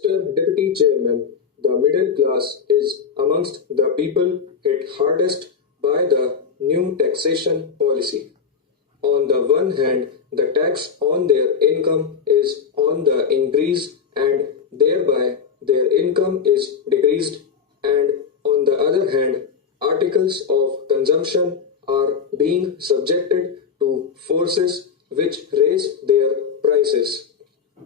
Mr. Deputy Chairman, the middle class is amongst the people hit hardest by the new taxation policy. On the one hand, the tax on their income is on the increase and thereby their income is decreased, and on the other hand, articles of consumption are being subjected to forces which raise their prices.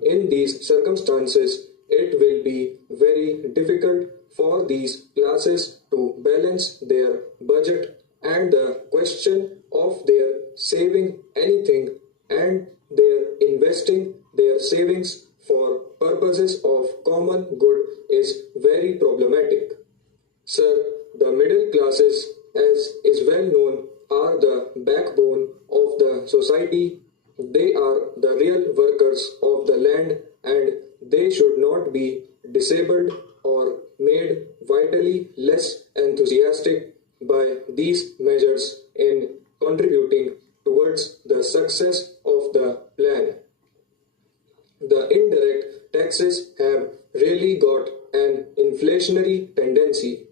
In these circumstances, it will be very difficult for these classes to balance their budget, and the question of their saving anything and their investing their savings for purposes of common good is very problematic. Sir, the middle classes, as is well known, are the backbone of the society. They are the real workers of the land, and they should not be disabled or made vitally less enthusiastic by these measures in contributing towards the success of the plan. The indirect taxes have really got an inflationary tendency.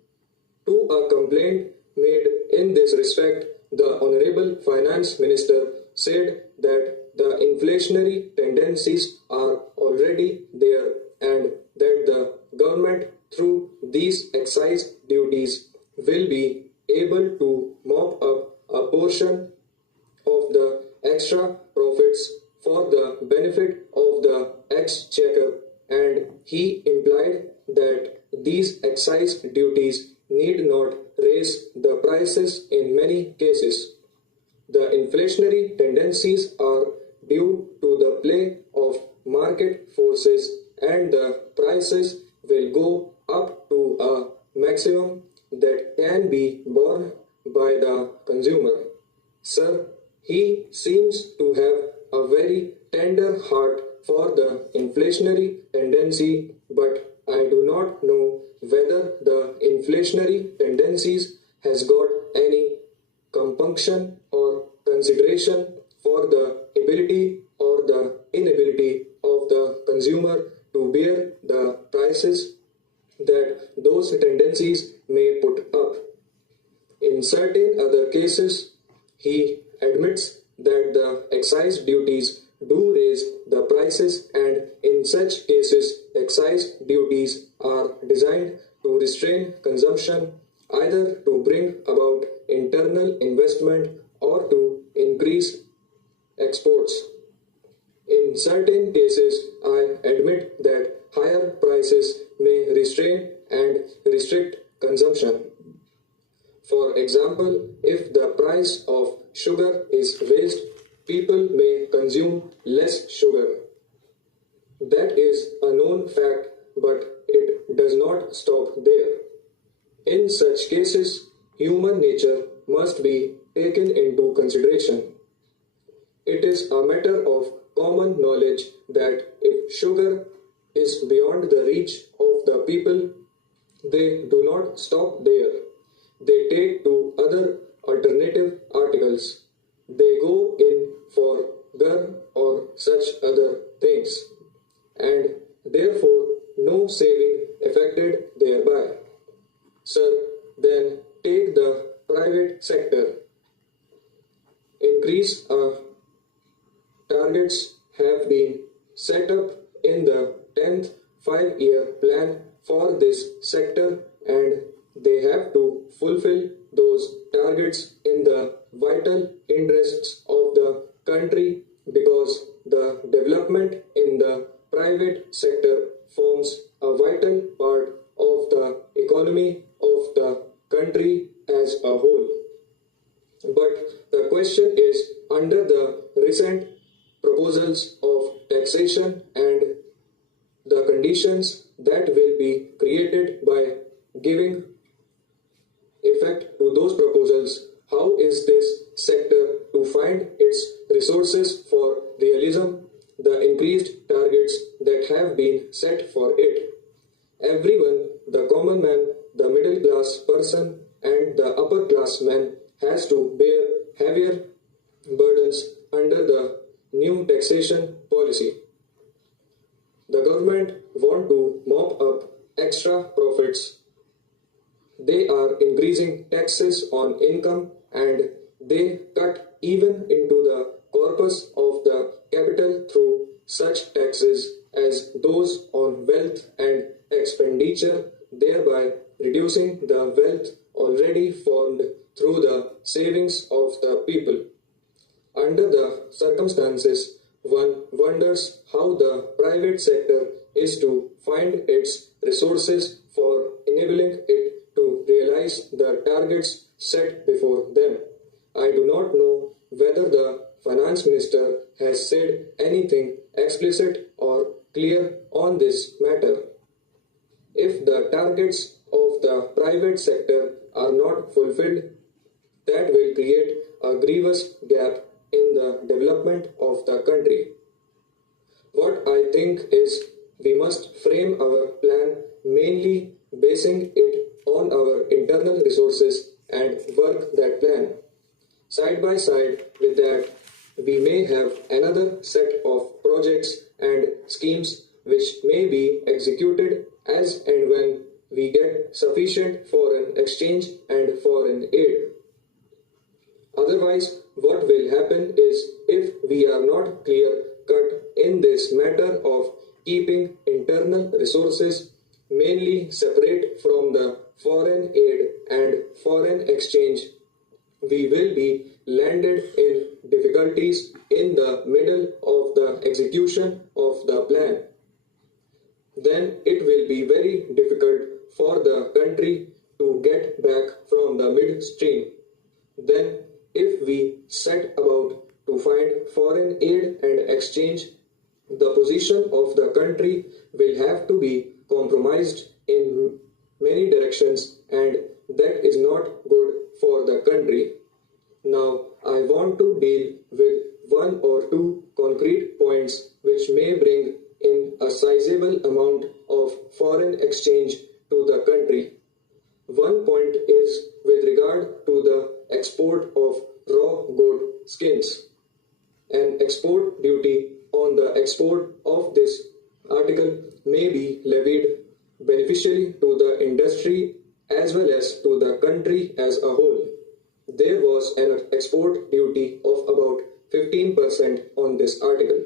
To a complaint made in this respect, the Honorable Finance Minister said that the inflationary tendencies are already there and that the government through these excise duties will be able to mop up a portion of the extra profits for the benefit of the exchequer, and he implied that these excise duties need not raise the prices in many cases. The inflationary tendencies are due to the play of market forces, and the prices will go up to a maximum that can be borne by the consumer. Sir, he seems to have a very tender heart for the inflationary tendency, but I do not know whether the inflationary tendencies has got any compunction or consideration for the ability or the inability of the consumer to bear the prices that those tendencies may put up. In certain other cases, he admits that the excise duties do raise the prices, and in such cases, excise duties are designed to restrain consumption, either to bring about internal investment or to increase exports. In certain cases, I admit that higher prices may restrain and restrict consumption. For example, if the price of sugar is raised, people may consume less sugar. That is a known fact, but it does not stop there. In such cases, human nature must be taken into consideration. It is a matter of common knowledge that if sugar is beyond the reach of the people, they do not stop there. They take to other alternative articles. They go in for gur or such other things, and therefore no saving affected thereby. Sir, then take the private sector. Increase targets have been set up in the 10th 5-year plan for this sector, and they have to fulfill those targets in the vital interests of the country, because the development in the private sector forms a vital part of the economy of the country as a whole. But the question is, under the recent proposals of taxation and the conditions that will be created by giving effect to those proposals, how is this sector to find its resources for realism, the increased targets that have been set for it? Everyone, the common man, the middle class person, and the upper class man, has to bear heavier burdens under the new taxation policy. The government want to mop up extra profits. They are increasing taxes on income and they cut even into the corpus of the capital through such taxes as those on wealth and expenditure, thereby reducing the wealth already formed through the savings of the people. Under the circumstances, one wonders how the private sector is to find its resources for enabling it to realize the targets set before them. I do not know whether the finance minister has said anything explicit or clear on this matter. If the targets of the private sector are not fulfilled, that will create a grievous gap in the development of the country. What I think is we must frame our plan mainly basing it on our internal resources and work that plan. Side by side with that, we may have another set of projects and schemes which may be executed as and when we get sufficient foreign exchange and foreign aid. Otherwise, what will happen is if we are not clear cut in this matter of keeping internal resources mainly separate from the foreign aid and foreign exchange, we will be landed in difficulties in the middle of the execution of the plan. Then it will be very difficult for the country to get back from the midstream. Then if we set about to find foreign aid and exchange, the position of the country will have to be compromised in many directions, and that is not good for the country. Now, I want to deal with one or two concrete points which may bring in a sizable amount of foreign exchange to the country. One point is with regard to the export of raw goat skins. An export duty on the export of this article may be levied beneficially to the industry as well as to the country as a whole. There was an export duty of about 15% on this article.